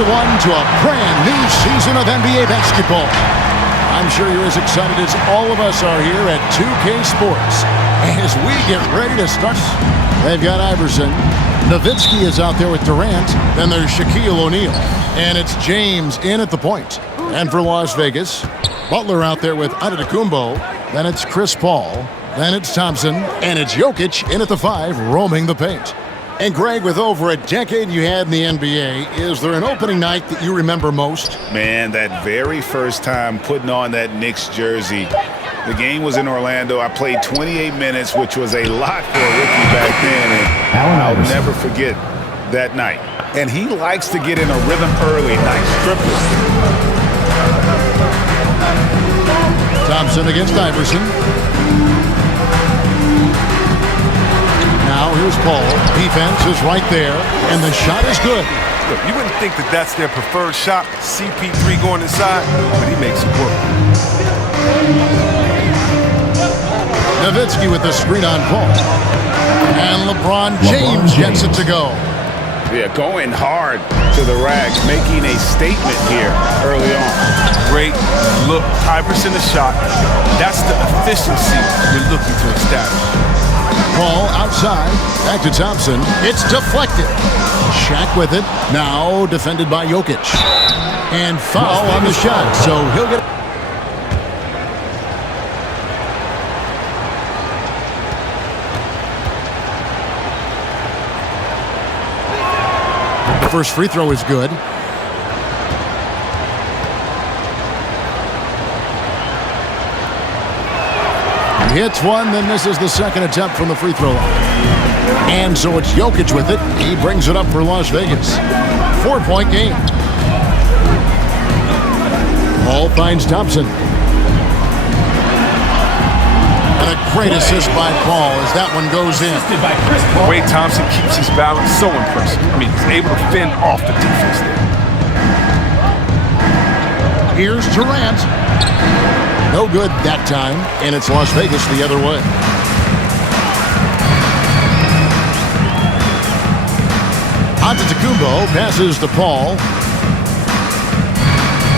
everyone to a brand new season of NBA basketball. I'm sure you're as excited as all of us are here at 2K Sports as we get ready to start. They've got Iverson. Nowitzki is out there with Durant. Then there's Shaquille O'Neal. And it's James in at the point. And for Las Vegas, Butler out there with Antetokounmpo. Then it's Chris Paul. Then it's Thompson. And it's Jokic in at the 5, roaming the paint. And Greg, with over a decade you had in the NBA, is there an opening night that you remember most? Man, that very first time putting on that Knicks jersey. The game was in Orlando. I played 28 minutes, which was a lot for a rookie back then, and I'll never forget that night. And he likes to get in a rhythm early. Nice triple. Thompson against Iverson. Now here's Paul. Defense is right there, and the shot is good. Look, you wouldn't think that that's their preferred shot. CP3 going inside, but he makes it work. Nowitzki with the screen on Paul. And LeBron James gets it to go. Yeah, going hard to the rack, making a statement here early on. Great look. Iverson the shot. That's the efficiency you're looking to establish. Paul outside, back to Thompson. It's deflected. Shaq with it. Now defended by Jokic. And foul on the shot, so he'll get... The first free throw is good. He hits one, then misses the second attempt from the free throw line. And so it's Jokic with it. He brings it up for Las Vegas. 4-point game. Paul finds Thompson. And a great assist by Paul as that one goes in. The way Thompson keeps his balance, so impressive. I mean, he's able to fend off the defense there. Here's Durant. No good that time, and it's Las Vegas the other way. Antetokounmpo passes to Paul.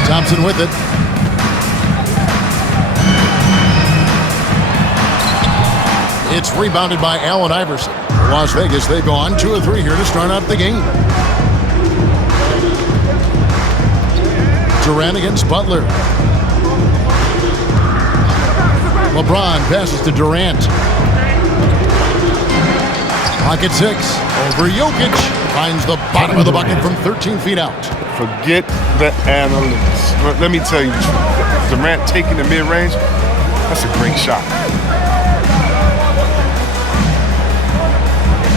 Thompson with it. It's rebounded by Allen Iverson. Las Vegas, they've gone 2 of 3 here to start out the game. Durant against Butler. LeBron passes to Durant. Pocket 6. Over Jokic. Finds the bottom of the bucket from 13 feet out. Forget the analytics. Let me tell you, Durant taking the mid-range, that's a great shot.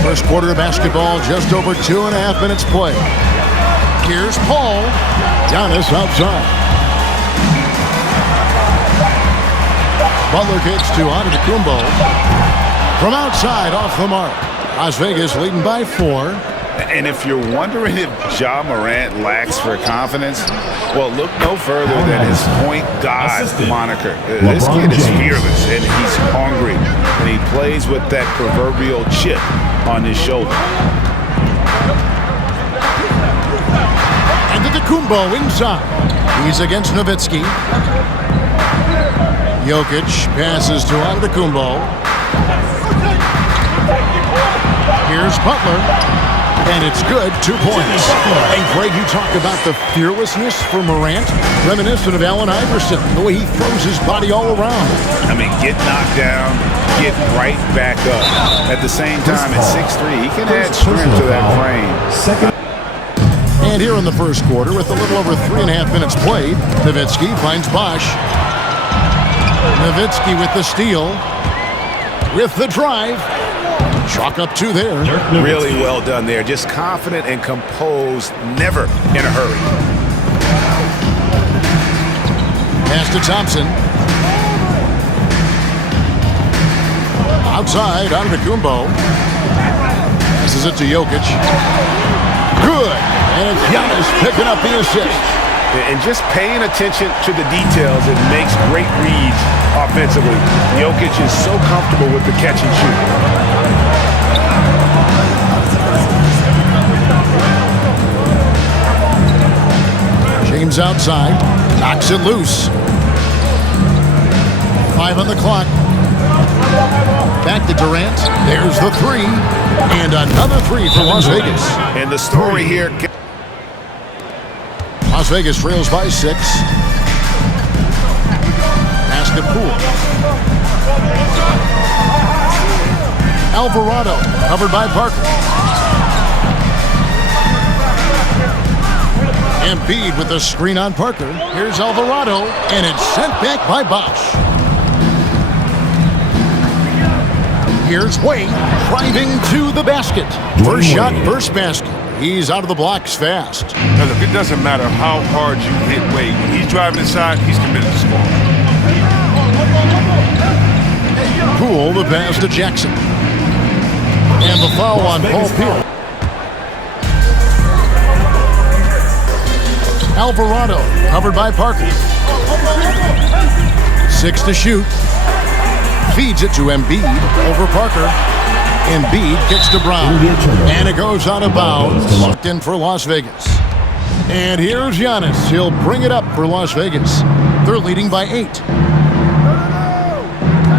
First quarter of basketball, just over 2.5 minutes played. Here's Paul. Giannis outside. Butler gets to Antetokounmpo. From outside, off the mark. Las Vegas leading by 4. And if you're wondering if Ja Morant lacks for confidence, well, look no further than his point god moniker. This kid is fearless, and he's hungry, and he plays with that proverbial chip on his shoulder. Antetokounmpo inside. He's against Nowitzki. Jokic passes to Antetokounmpo. Here's Butler. And it's good, 2 points. And Greg, you talk about the fearlessness for Morant, reminiscent of Allen Iverson, the way he throws his body all around. I mean, get knocked down, get right back up. At the same time, at 6'3", he can add strength to that frame. And here in the first quarter, with a little over 3.5 minutes played, Nowitzki finds Bosh. Nowitzki with the steal. With the drive. Chalk up 2 there. Really well done there. Just confident and composed, never in a hurry. Pass to Thompson. Outside, Antetokounmpo. Passes it to Jokic. Good. And it's Giannis picking up the assist. And just paying attention to the details, it makes great reads offensively. Jokic is so comfortable with the catch and shoot. Runs outside. Knocks it loose. 5 on the clock. Back to Durant. There's the 3. And another 3 for Las Vegas. And the story here. Las Vegas trails by 6. Pass to Poole. Alvarado covered by Parker. Embiid with the screen on Parker. Here's Alvarado, and it's sent back by Bosch. Here's Wade driving to the basket. First shot, first basket. He's out of the blocks fast. Now look, it doesn't matter how hard you hit Wade. When he's driving inside, he's committed to score. Poole the pass to Jackson. And the foul on Paul Pierce. Alvarado covered by Parker. 6 to shoot. Feeds it to Embiid over Parker. Embiid kicks to Brown. And it goes out of bounds. Locked in for Las Vegas. And here's Giannis. He'll bring it up for Las Vegas. They're leading by 8.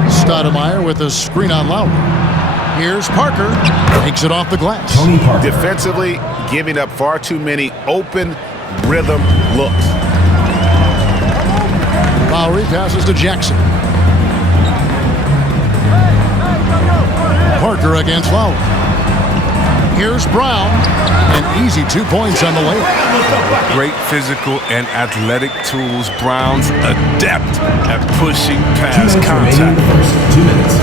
Stoudemire with a screen on Lowry. Here's Parker. Takes it off the glass. Defensively, giving up far too many open rhythm looks. Lowry passes to Jackson. Parker against Lowry. Here's Brown. An easy 2 points on the layup. Great physical and athletic tools. Brown's adept at pushing past contact. 2 minutes.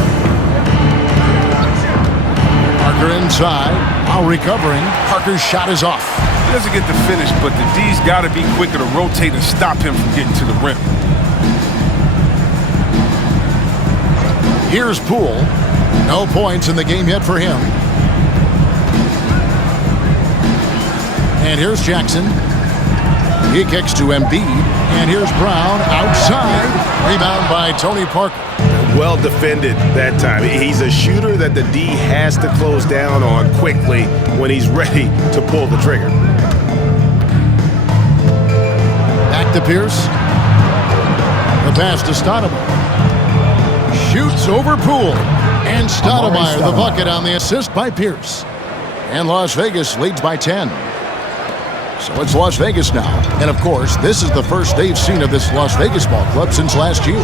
Parker inside. Lowry covering. Parker's shot is off. He doesn't get the finish, but the D's got to be quicker to rotate and stop him from getting to the rim. Here's Poole. No points in the game yet for him. And here's Jackson. He kicks to Embiid. And here's Brown outside. Rebound by Tony Parker. Well defended that time. He's a shooter that the D has to close down on quickly when he's ready to pull the trigger. Back to Pierce. The pass to Stoudemire. Shoots over Poole. And Stoudemire the bucket on the assist by Pierce. And Las Vegas leads by 10. So it's Las Vegas now. And of course, this is the first they've seen of this Las Vegas ball club since last year.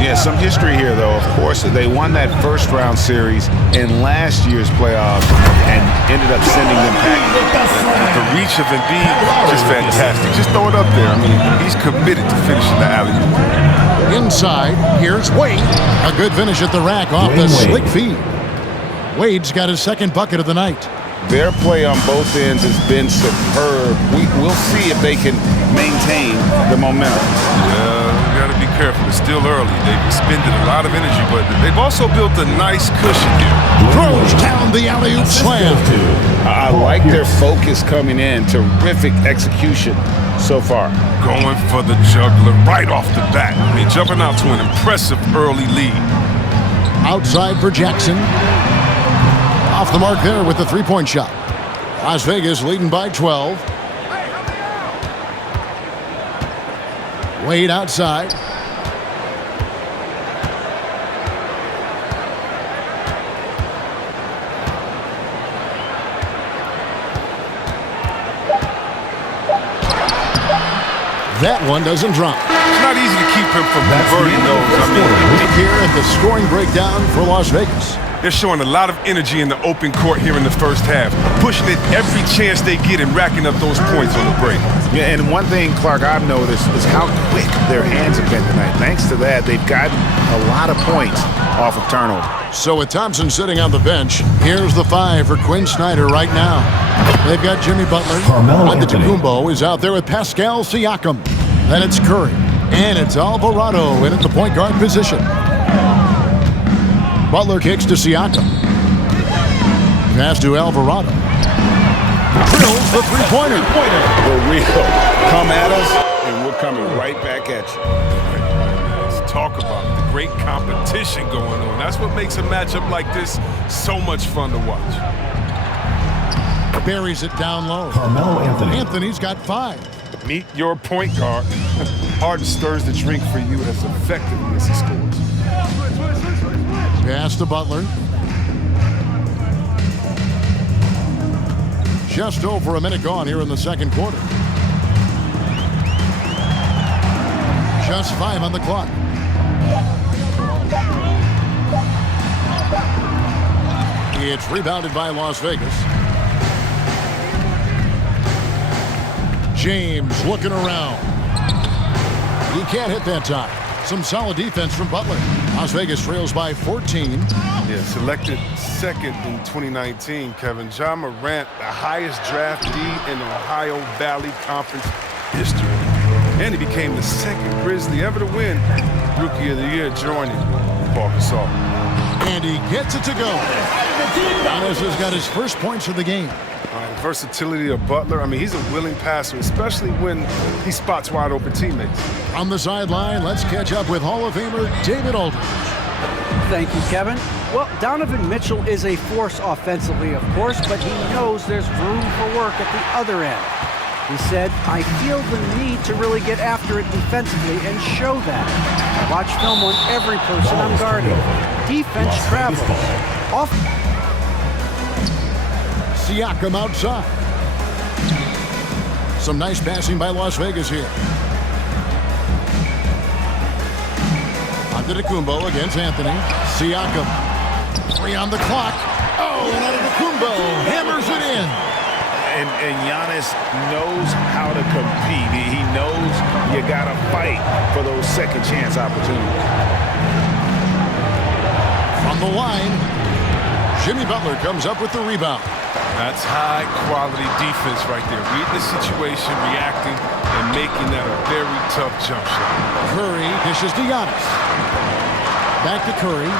Yeah, some history here, though. Of course, they won that first round series in last year's playoffs and ended up sending them packing. The reach of Embiid is just fantastic. Just throw it up there. I mean, he's committed to finishing the alley-oop. Inside, here's Wade. A good finish at the rack off the slick feed. Wade's got his second bucket of the night. Their play on both ends has been superb. We'll see if they can maintain the momentum. Yeah, we got to be careful. It's still early. They've expended a lot of energy, but they've also built a nice cushion here. Throws down the alley-oop slam. I like their focus coming in. Terrific execution so far. Going for the juggler right off the bat. I mean, jumping out to an impressive early lead. Outside for Jackson. Off the mark there with the three-point shot. Las Vegas leading by 12. Wade outside. That one doesn't drop. It's not easy to keep him from converting those. I mean, Here at the scoring breakdown for Las Vegas. they're showing a lot of energy in the open court here in the first half, pushing it every chance they get and racking up those points on the break. Yeah, and one thing, Clark, I've noticed is how quick their hands have been tonight. Thanks to that, they've gotten a lot of points off of turnover. So with Thompson sitting on the bench, here's the 5 for Quinn Snyder right now. They've got Jimmy Butler. Antetokounmpo is out there with Pascal Siakam. Then it's Curry. And it's Alvarado in at the point guard position. Butler kicks to Siakam. Pass to Alvarado. Drills the three-pointer. The real come at us, and we're coming right back at you. Let's talk about the great competition going on. That's what makes a matchup like this so much fun to watch. Buries it down low. Carmelo Anthony. Anthony's got 5. Meet your point guard. Harden stirs the drink for you as effectively as he scores. Pass to Butler. Just over a minute gone here in the second quarter. Just 5 on the clock. It's rebounded by Las Vegas. James looking around. He can't hit that time. Some solid defense from Butler. Las Vegas trails by 14. Yeah, selected second in 2019, Kevin. Ja Morant, the highest draftee in Ohio Valley Conference history. And he became the second Grizzly ever to win Rookie of the Year, joining Paul Gasol. And he gets it to go. Giannis has got his first points of the game. Versatility of Butler. I mean, he's a willing passer, especially when he spots wide open teammates. On the sideline, let's catch up with Hall of Famer David Aldridge. Thank you, Kevin. Well, Donovan Mitchell is a force offensively, of course, but he knows there's room for work at the other end. He said, I feel the need to really get after it defensively and show that. I watch film on every person I'm guarding. Defense travels. Siakam outside. Some nice passing by Las Vegas here. Antetokounmpo against Anthony. Siakam. 3 on the clock. Oh, and Antetokounmpo hammers it in. And Giannis knows how to compete. He knows you got to fight for those second chance opportunities. From the line, Jimmy Butler comes up with the rebound. That's high-quality defense right there. Reading the situation, reacting, and making that a very tough jump shot. Curry dishes to Giannis. Back to Curry.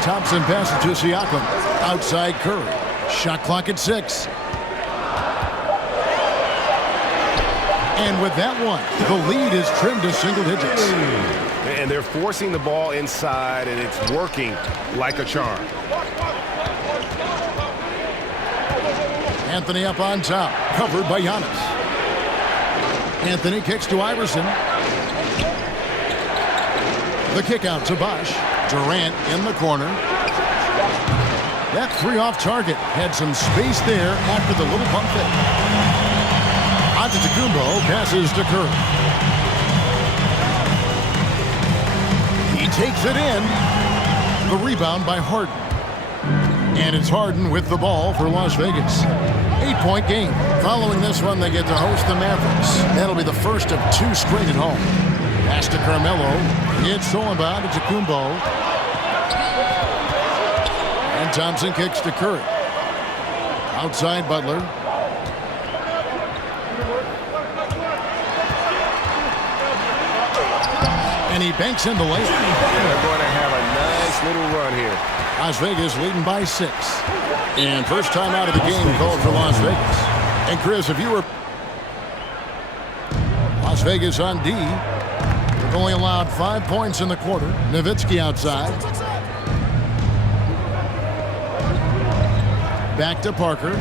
Thompson passes to Siakam. Outside Curry. Shot clock at 6. And with that one, the lead is trimmed to single digits. And they're forcing the ball inside, and it's working like a charm. Anthony up on top, covered by Giannis. Anthony kicks to Iverson. The kick out to Bosh. Durant in the corner. That 3 off target had some space there after the little pump fake. Antetokounmpo passes to Curry. He takes it in. The rebound by Harden. And it's Harden with the ball for Las Vegas. 8-point game. Following this one, they get to host the Mavericks. That'll be the first of 2 straight at home. Pass to Carmelo. It's stolen by Antetokounmpo. And Thompson kicks to Curry. Outside Butler. And he banks in the layup. They're going to have a nice little run here. Las Vegas leading by 6. And first time out of the game called for Las Vegas. And Chris, if you were Las Vegas on D, they've only allowed 5 points in the quarter. Nowitzki outside. Back to Parker.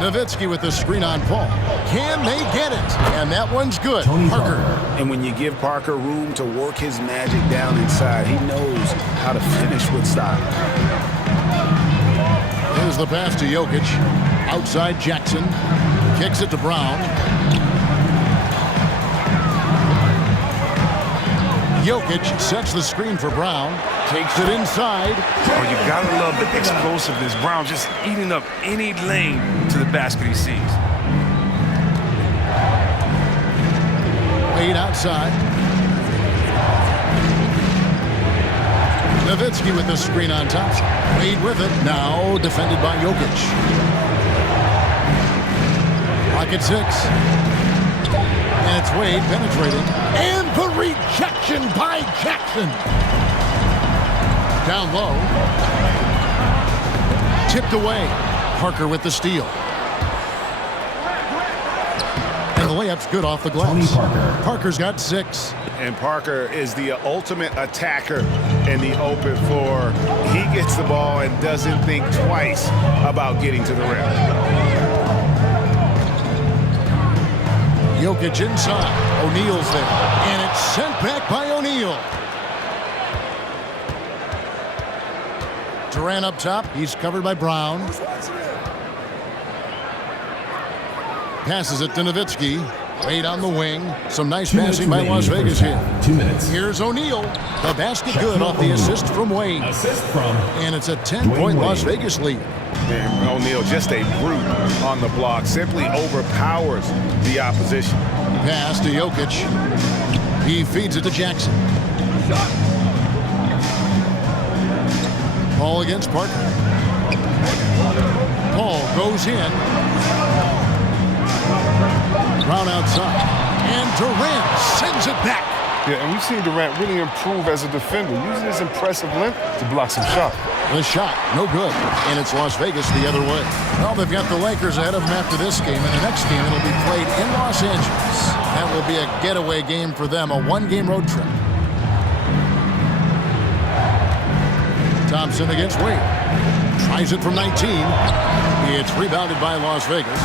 Nowitzki with the screen on Paul. Can they get it? And that one's good. Parker. And when you give Parker room to work his magic down inside, he knows how to finish with style. Here's the pass to Jokic. Outside Jackson. Kicks it to Brown. Jokic sets the screen for Brown. Takes it inside. Oh, you gotta love the explosiveness. Brown just eating up any lane to the basket he sees. Wade outside. Nowitzki with the screen on top. Wade with it. Now defended by Jokic. Pocket 6. And it's Wade penetrating. And the rejection by Jackson. Down low. Tipped away. Parker with the steal. And the layup's good off the glass. Parker's got 6. And Parker is the ultimate attacker in the open floor. He gets the ball and doesn't think twice about getting to the rim. Jokic inside. O'Neal's there. And it's sent back by O'Neal. Durant up top. He's covered by Brown. Passes it to Nowitzki. Wade on the wing. Some nice passing by Las Vegas here. 2 minutes. Here's O'Neal. The basket good off the assist from Wade. Assist from. And it's a 10-point Las Vegas lead. And O'Neal, just a brute on the block, simply overpowers the opposition. Pass to Jokic. He feeds it to Jackson. Paul against Parker. Paul goes in. Brown outside. And Durant sends it back. Yeah, and we've seen Durant really improve as a defender, using his impressive length to block some shots. The shot, no good. And it's Las Vegas the other way. Well, they've got the Lakers ahead of them after this game. And the next game, it'll be played in Los Angeles. That will be a getaway game for them, a one-game road trip. Thompson against Wade. Tries it from 19. It's rebounded by Las Vegas.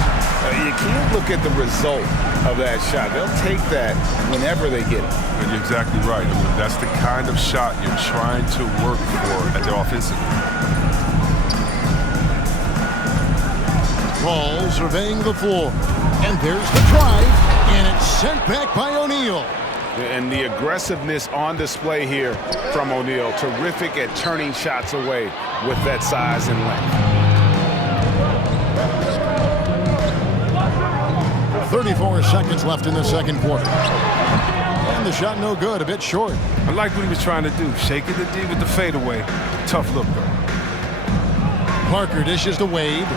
You can't look at the result of that shot. They'll take that whenever they get it. And you're exactly right. I mean, that's the kind of shot you're trying to work for at the offensive. Paul surveying the floor. And there's the drive. And it's sent back by O'Neal. And the aggressiveness on display here from O'Neal. Terrific at turning shots away with that size and length. 34 seconds left in the second quarter. And the shot no good, a bit short. I like what he was trying to do. Shaking the D with the fadeaway. Tough look, though. Parker dishes to Wade.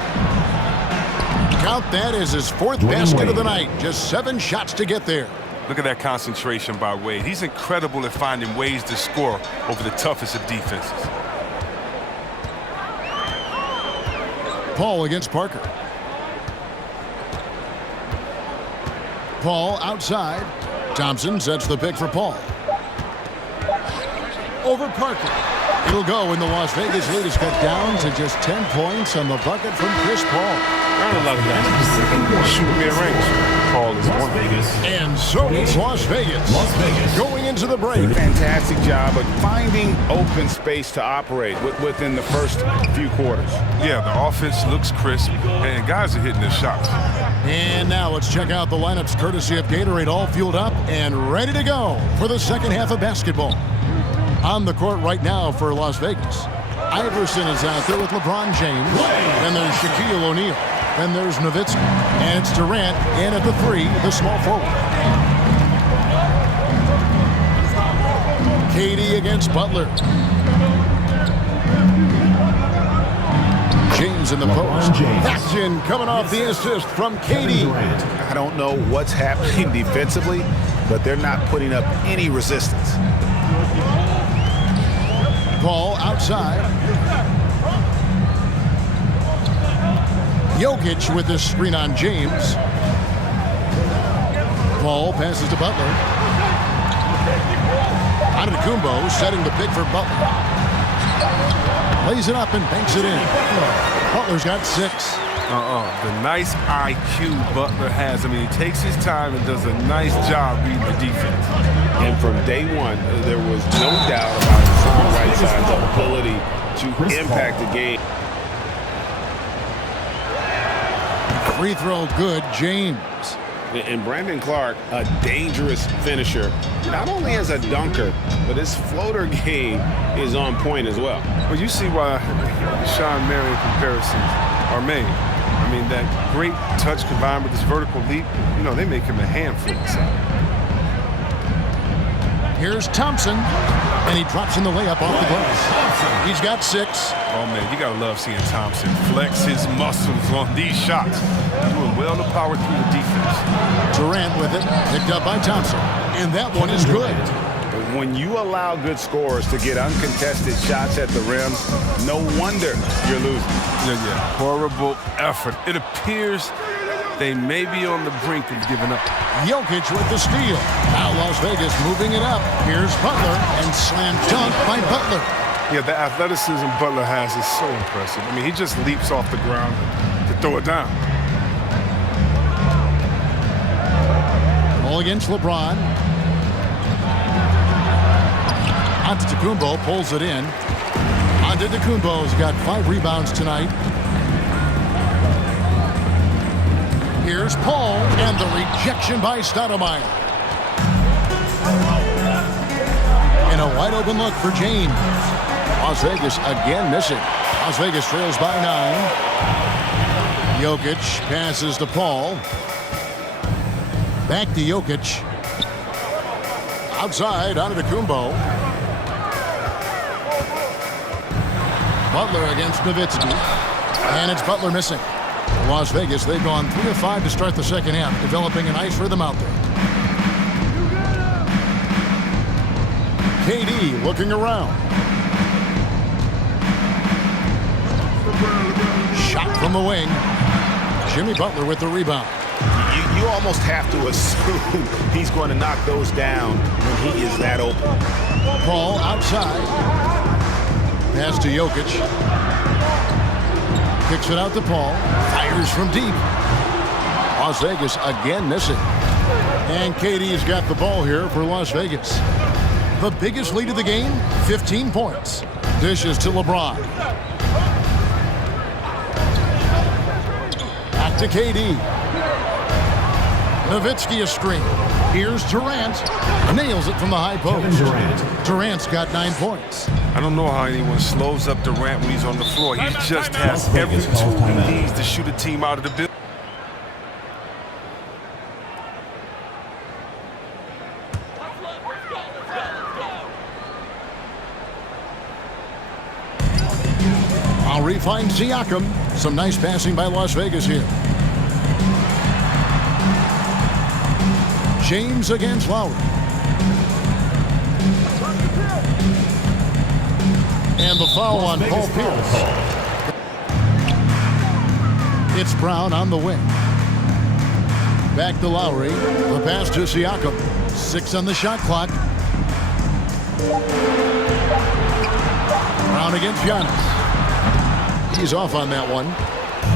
Count that as his fourth basket of the night. Just 7 shots to get there. Look at that concentration by Wade. He's incredible at finding ways to score over the toughest of defenses. Paul against Parker. Paul outside. Thompson sets the pick for Paul. Over Parker. It'll go, and the Las Vegas lead is cut down to just 10 points on the bucket from Chris Paul. I love that. Shoot me a range. Paul is one. And so it's Las Vegas. Going into the break. Fantastic job of finding open space to operate within the first few quarters. Yeah, the offense looks crisp, and guys are hitting their shots. And now let's check out the lineups courtesy of Gatorade, all fueled up and ready to go for the second half of basketball. On the court right now for Las Vegas, Iverson is out there with LeBron James. Then there's Shaquille O'Neal. Then there's Nowitzki. And it's Durant in at the 3, the small forward. KD against Butler. James in the post. Action coming off the assist from KD. I don't know what's happening defensively, but they're not putting up any resistance. Paul outside. Jokic with the screen on James. Paul passes to Butler. Antetokounmpo setting the pick for Butler. Lays it up and banks it in. Butler's got 6. The nice IQ Butler has. I mean, he takes his time and does a nice job reading the defense. And from day one, there was no doubt about the right side's ability to impact the game. Free throw good, James. And Brandon Clark, a dangerous finisher, not only as a dunker, but his floater game is on point as well. Well, you see why Sean Marion comparisons are made. I mean, that great touch combined with this vertical leap, you know, they make him a handful inside. Here's Thompson, and he drops in the layup off the glass. He's got 6. Oh, man, you got to love seeing Thompson flex his muscles on these shots. Doing well to power through the defense. Durant with it, picked up by Thompson, and that one is good. When you allow good scorers to get uncontested shots at the rim, no wonder you're losing. Yeah. Horrible effort. It appears they may be on the brink of giving up. Jokic with the steal. Now Las Vegas moving it up. Here's Butler, and slam dunk by Butler. Yeah, the athleticism Butler has is so impressive. I mean, he just leaps off the ground to throw it down. Ball against LeBron. Antetokounmpo pulls it in. Antetokounmpo's got 5 rebounds tonight. Here's Paul, and the rejection by Stoudemire. And a wide open look for James. Las Vegas again missing. Las Vegas trails by 9. Jokic passes to Paul. Back to Jokic. Outside, Antetokounmpo. Butler against Nowitzki. And it's Butler missing. Las Vegas, they've gone 3 of 5 to start the second half, developing a nice rhythm out there. KD looking around. Shot from the wing. Jimmy Butler with the rebound. You almost have to assume he's going to knock those down when he is that open. Paul outside. Pass to Jokic. Kicks it out to Paul. Fires from deep. Las Vegas again missing. And KD's got the ball here for Las Vegas. The biggest lead of the game, 15 points. Dishes to LeBron. Back to KD. Nowitzki a screen. Here's Durant. Nails it from the high post. Durant's got 9 points. I don't know how anyone slows up Durant when he's on the floor. He just has every tool he needs to shoot a team out of the building. Lowry finds Siakam. Some nice passing by Las Vegas here. James against Lowry. And the foul on Paul Pierce. It's Brown on the wing. Back to Lowry. The pass to Siakam. 6 on the shot clock. Brown against Giannis. He's off on that one.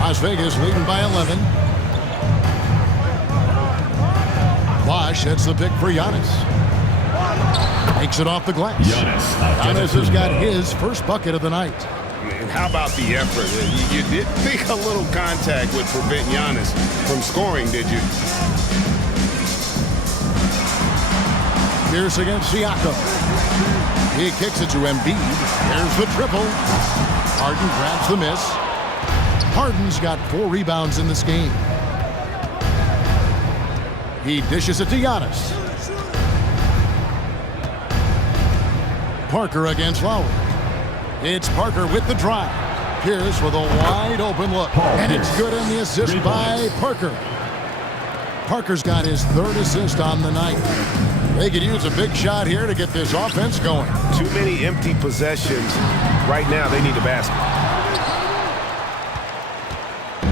Las Vegas leading by 11. Bosh hits the pick for Giannis. Takes it off the glass. Giannis has got his first bucket of the night. And how about the effort? You didn't think a little contact would prevent Giannis from scoring, did you? Pierce against Siakam. He kicks it to Embiid. There's the triple. Harden grabs the miss. Harden's got 4 rebounds in this game. He dishes it to Giannis. Parker against Lowry. It's Parker with the drive. Pierce with a wide open look. And it's good on the assist by Parker. Parker's got his 3rd assist on the night. They could use a big shot here to get this offense going. Too many empty possessions. Right now, they need a basket.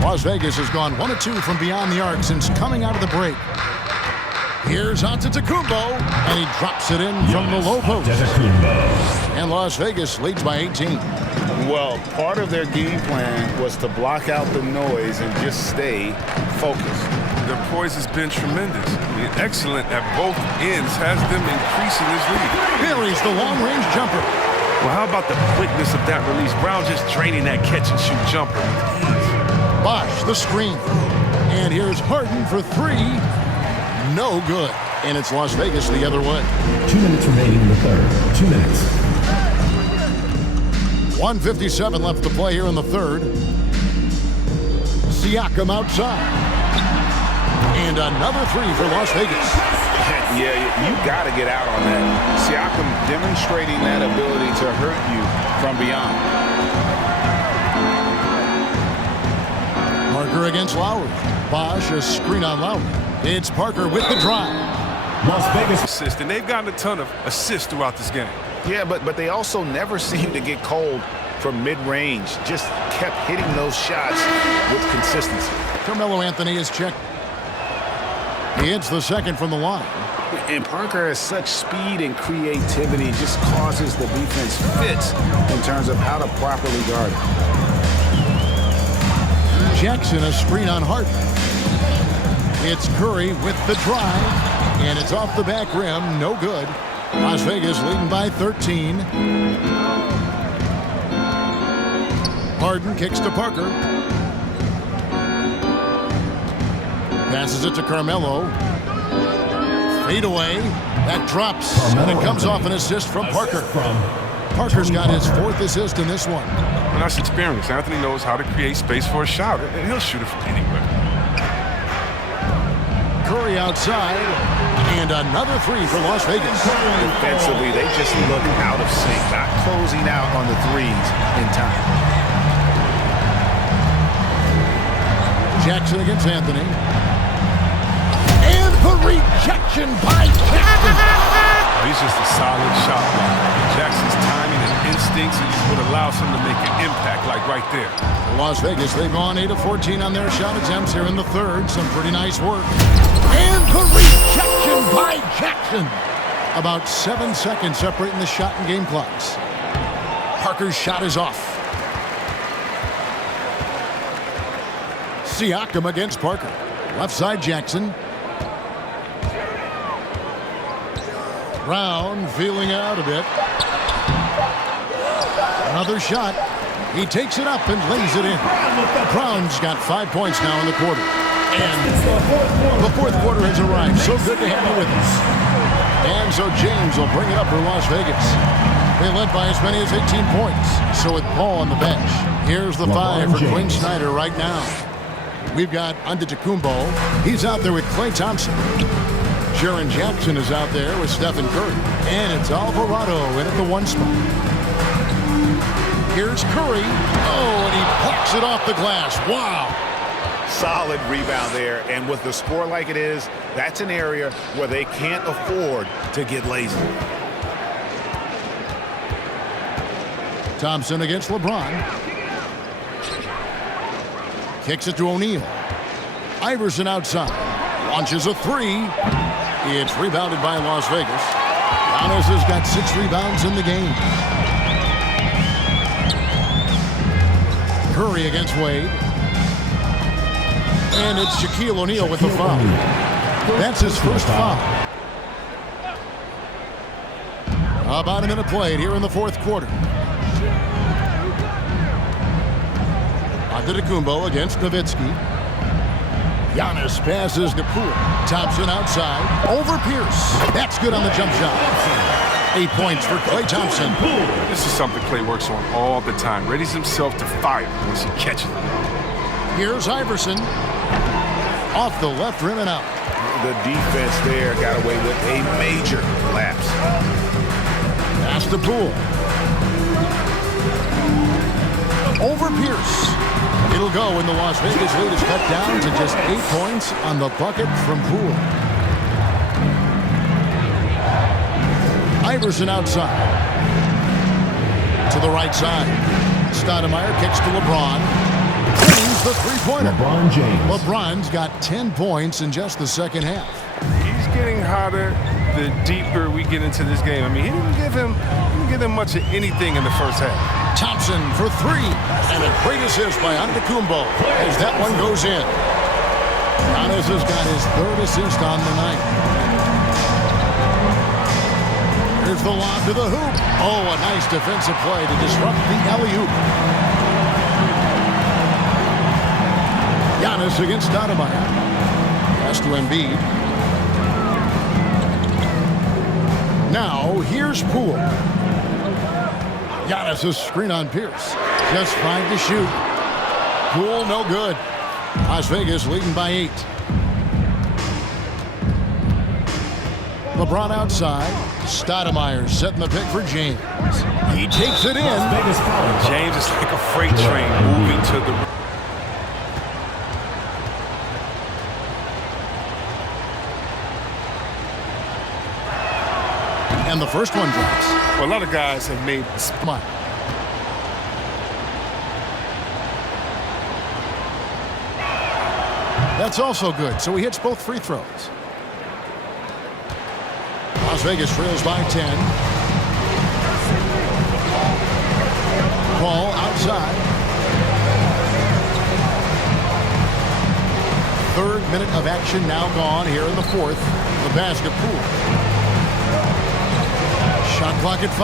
Las Vegas has gone 1 of 2 from beyond the arc since coming out of the break. Here's Antetokounmpo, and he drops it in from the low post. And Las Vegas leads by 18. Well, part of their game plan was to block out the noise and just stay focused. Their poise has been tremendous. Excellent at both ends, has them increasing this lead. Buries the long-range jumper. Well, how about the quickness of that release? Brown just draining that catch-and-shoot jumper with ease. Bosh the screen. And here's Harden for 3. No good. And it's Las Vegas the other way. 2 minutes remaining in the third. 2 minutes. 1:57 left to play here in the third. Siakam outside. And another 3 for Las Vegas. Yeah, you got to get out on that. Siakam demonstrating that ability to hurt you from beyond. Parker against Lowry. Bosh a screen on Lowry. It's Parker with the drive. Las Vegas Assist, and they've gotten a ton of assists throughout this game. Yeah, but they also never seem to get cold from mid-range. Just kept hitting those shots with consistency. Carmelo Anthony is checked. He hits the second from the line. And Parker has such speed and creativity, just causes the defense fits in terms of how to properly guard it. Jackson a screen on Harden. It's Curry with the drive. And it's off the back rim. No good. Las Vegas leading by 13. Harden kicks to Parker. Passes it to Carmelo. Fade away. That drops. And it comes off an assist from Parker. Parker's got his 4th assist in this one. And that's experience. Anthony knows how to create space for a shot, and he'll shoot it from anywhere. Curry outside. And another 3 for Las Vegas. Defensively, they just look out of sync, not closing out on the threes in time. Jackson against Anthony. And the rejection by Jackson. He's just a solid shot blocker. Jackson's timing and instincts is what allows him to make an impact, like right there. Las Vegas, they've gone 8 of 14 on their shot attempts here in the 3rd. Some pretty nice work. And the rejection by Jackson. About 7 seconds separating the shot and game clocks. Parker's shot is off. Siakam against Parker. Left side Jackson. Brown feeling out a bit. Another shot. He takes it up and lays it in. Brown's got 5 points now in the quarter. And the 4th quarter has arrived. So good to have you with us. And so James will bring it up for Las Vegas. They led by as many as 18 points. So with Paul on the bench, here's the 5 for Quinn Snyder right now. We've got Antetokounmpo. He's out there with Klay Thompson. Jaren Jackson is out there with Stephen Curry. And it's Alvarado in at the 1 spot. Here's Curry. Oh, and he plucks it off the glass. Wow. Solid rebound there. And with the score like it is, that's an area where they can't afford to get lazy. Thompson against LeBron. Kicks it to O'Neal. Iverson outside. Launches a 3. It's rebounded by Las Vegas. Giannis has got 6 rebounds in the game. Curry against Wade. And it's Shaquille O'Neal with the foul. That's his first foul. About a minute played here in the 4th quarter. Antetokounmpo against Nowitzki. Giannis passes to Poole. Thompson outside. Over Pierce. That's good on the jump shot. 8 points for Klay Thompson. This is something Klay works on all the time. Readies himself to fire once he catches it. Here's Iverson. Off the left rim and out. The defense there got away with a major lapse. Pass to Poole. Over Pierce. It'll go when the Las Vegas lead is cut down to just 8 points on the bucket from Poole. Iverson outside. To the right side. Stoudemire kicks to LeBron. James the three-pointer. LeBron James. LeBron's got 10 points in just the second half. He's getting hotter the deeper we get into this game. I mean, he didn't give him much of anything in the first half. Thompson for 3. And a great assist by Antetokounmpo as that one goes in. Giannis has got his 3rd assist on the night. Here's the lob to the hoop. Oh, a nice defensive play to disrupt the alley-oop. Giannis against Stoudemire. Pass to Embiid. Now, here's Poole. Giannis' screen on Pierce. Just 5 to shoot. Poole, no good. Las Vegas leading by 8. LeBron outside. Stoudemire setting the pick for James. He takes it in. James is like a freight train moving to the... And the first one drops. Well, a lot of guys have made this. Come on. That's also good. So he hits both free throws. Las Vegas trails by 10. Ball outside. 3rd minute of action now gone here in the 4th. The basket pool. Shot clock at 5.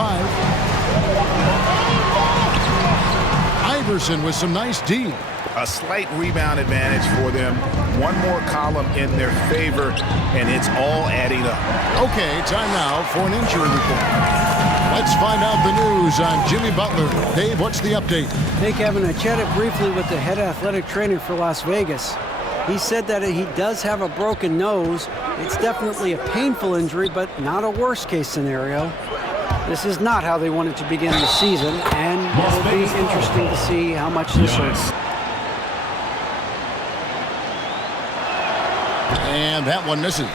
Iverson with some nice D. A slight rebound advantage for them. One more column in their favor, and it's all adding up. Okay, time now for an injury report. Let's find out the news on Jimmy Butler. Dave, what's the update? Hey, Kevin, I chatted briefly with the head athletic trainer for Las Vegas. He said that he does have a broken nose. It's definitely a painful injury, but not a worst-case scenario. This is not how they wanted to begin the season, and it'll be interesting to see how much this hurts. And that one misses.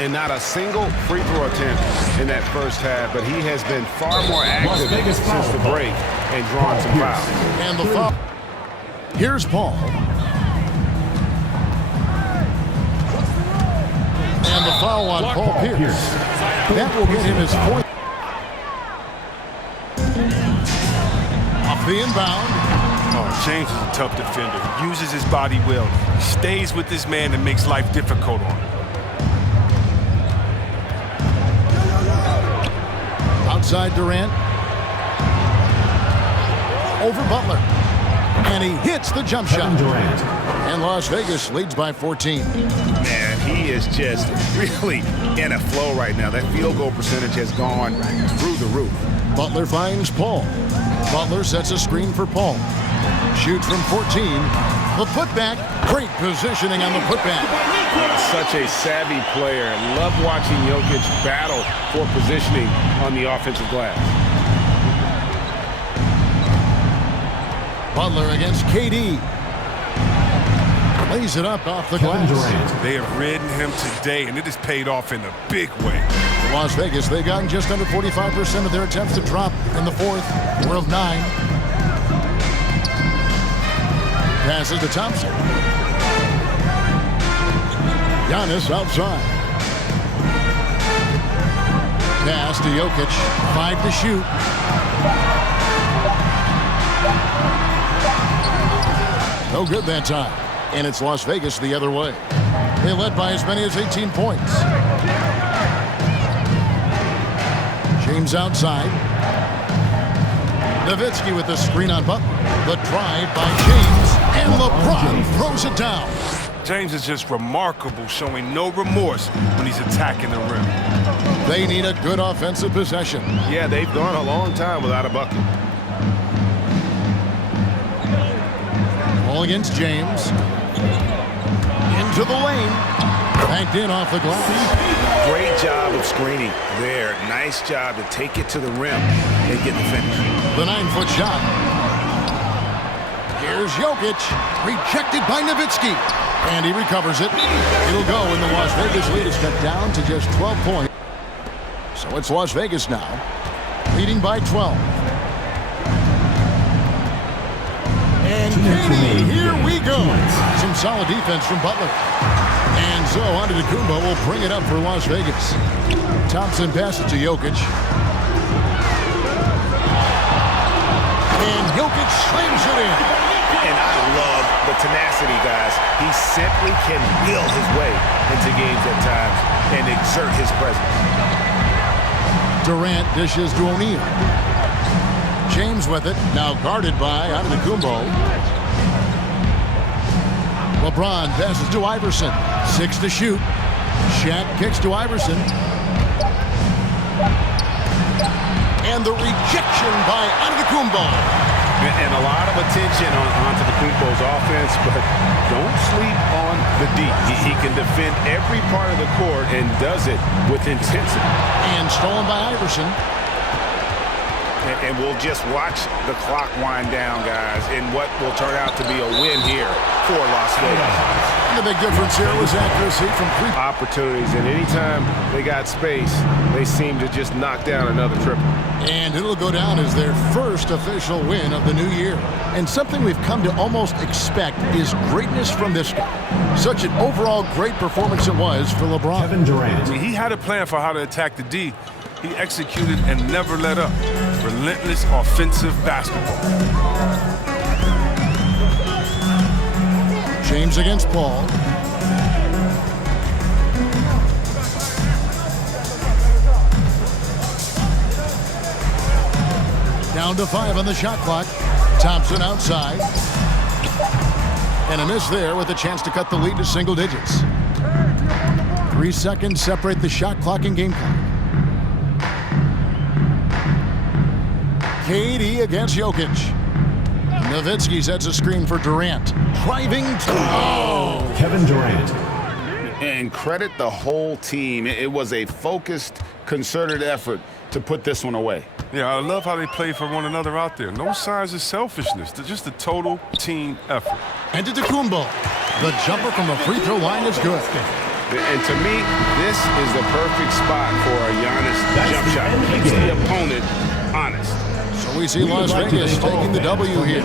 And not a single free throw attempt in that first half, but he has been far more active since the break and drawn some fouls. And the foul. Here's Paul. And the foul on Paul Pierce. That will get him his 4th. Off the inbound. Oh, James is a tough defender. He uses his body well. He stays with this man and makes life difficult on him. Outside Durant. Over Butler. And he hits the jump shot. And Las Vegas leads by 14. Man, he is just really in a flow right now. That field goal percentage has gone through the roof. Butler finds Paul. Butler sets a screen for Paul. Shoots from 14. The putback. Great positioning on the putback. Such a savvy player. Love watching Jokic battle for positioning on the offensive glass. Butler against KD. Lays it up off the glass. They have ridden him today, and it has paid off in a big way. Las Vegas, they've gotten just under 45% of their attempts to drop in the 4th. 4 of 9. Passes to Thompson. Giannis outside. Pass to Jokic. 5 to shoot. No good that time. And it's Las Vegas the other way. They led by as many as 18 points. James outside. Nowitzki with the screen on Butler. The drive by James. And LeBron throws it down. James is just remarkable, showing no remorse when he's attacking the rim. They need a good offensive possession. Yeah, they've gone a long time without a bucket. Ball against James. Into the lane. Banked in off the glass. Great job of screening there. Nice job to take it to the rim and get the finish. The 9-foot shot. Here's Jokic. Rejected by Nowitzki. And he recovers it. It'll go, and the Las Vegas lead is cut down to just 12 points. So it's Las Vegas now, leading by 12. And KD, here we go. Some solid defense from Butler. And so Antetokounmpo will bring it up for Las Vegas. Thompson passes to Jokic. And Jokic slams it in. And I love the tenacity, guys. He simply can will his way into games at times and exert his presence. Durant dishes to O'Neal. James with it, now guarded by Antetokounmpo. LeBron passes to Iverson. 6 to shoot. Shaq kicks to Iverson. And the rejection by Antetokounmpo. And a lot of attention on Antetokounmpo's offense, but don't sleep on the D. He can defend every part of the court and does it with intensity. And stolen by Iverson. And we'll just watch the clock wind down, guys, in what will turn out to be a win here for Las Vegas. And the big difference here was accuracy from 3 opportunities, and anytime they got space, they seem to just knock down another triple. And it'll go down as their first official win of the new year. And something we've come to almost expect is greatness from this guy. Such an overall great performance it was for LeBron. Kevin Durant. He had a plan for how to attack the D. He executed and never let up. Relentless offensive basketball. James against Paul. Down to 5 on the shot clock. Thompson outside. And a miss there with a chance to cut the lead to single digits. 3 seconds separate the shot clock and game clock. KD against Jokic. Nowitzki sets a screen for Durant. Driving to Kevin Durant. And credit the whole team. It was a focused, concerted effort to put this one away. Yeah, I love how they play for one another out there. No signs of selfishness. They're just a total team effort. And to Kumbo. The jumper from the free throw line is good. And to me, this is the perfect spot for a Giannis jump shot. Keeps the opponent honest. So we see Las Vegas taking the W here.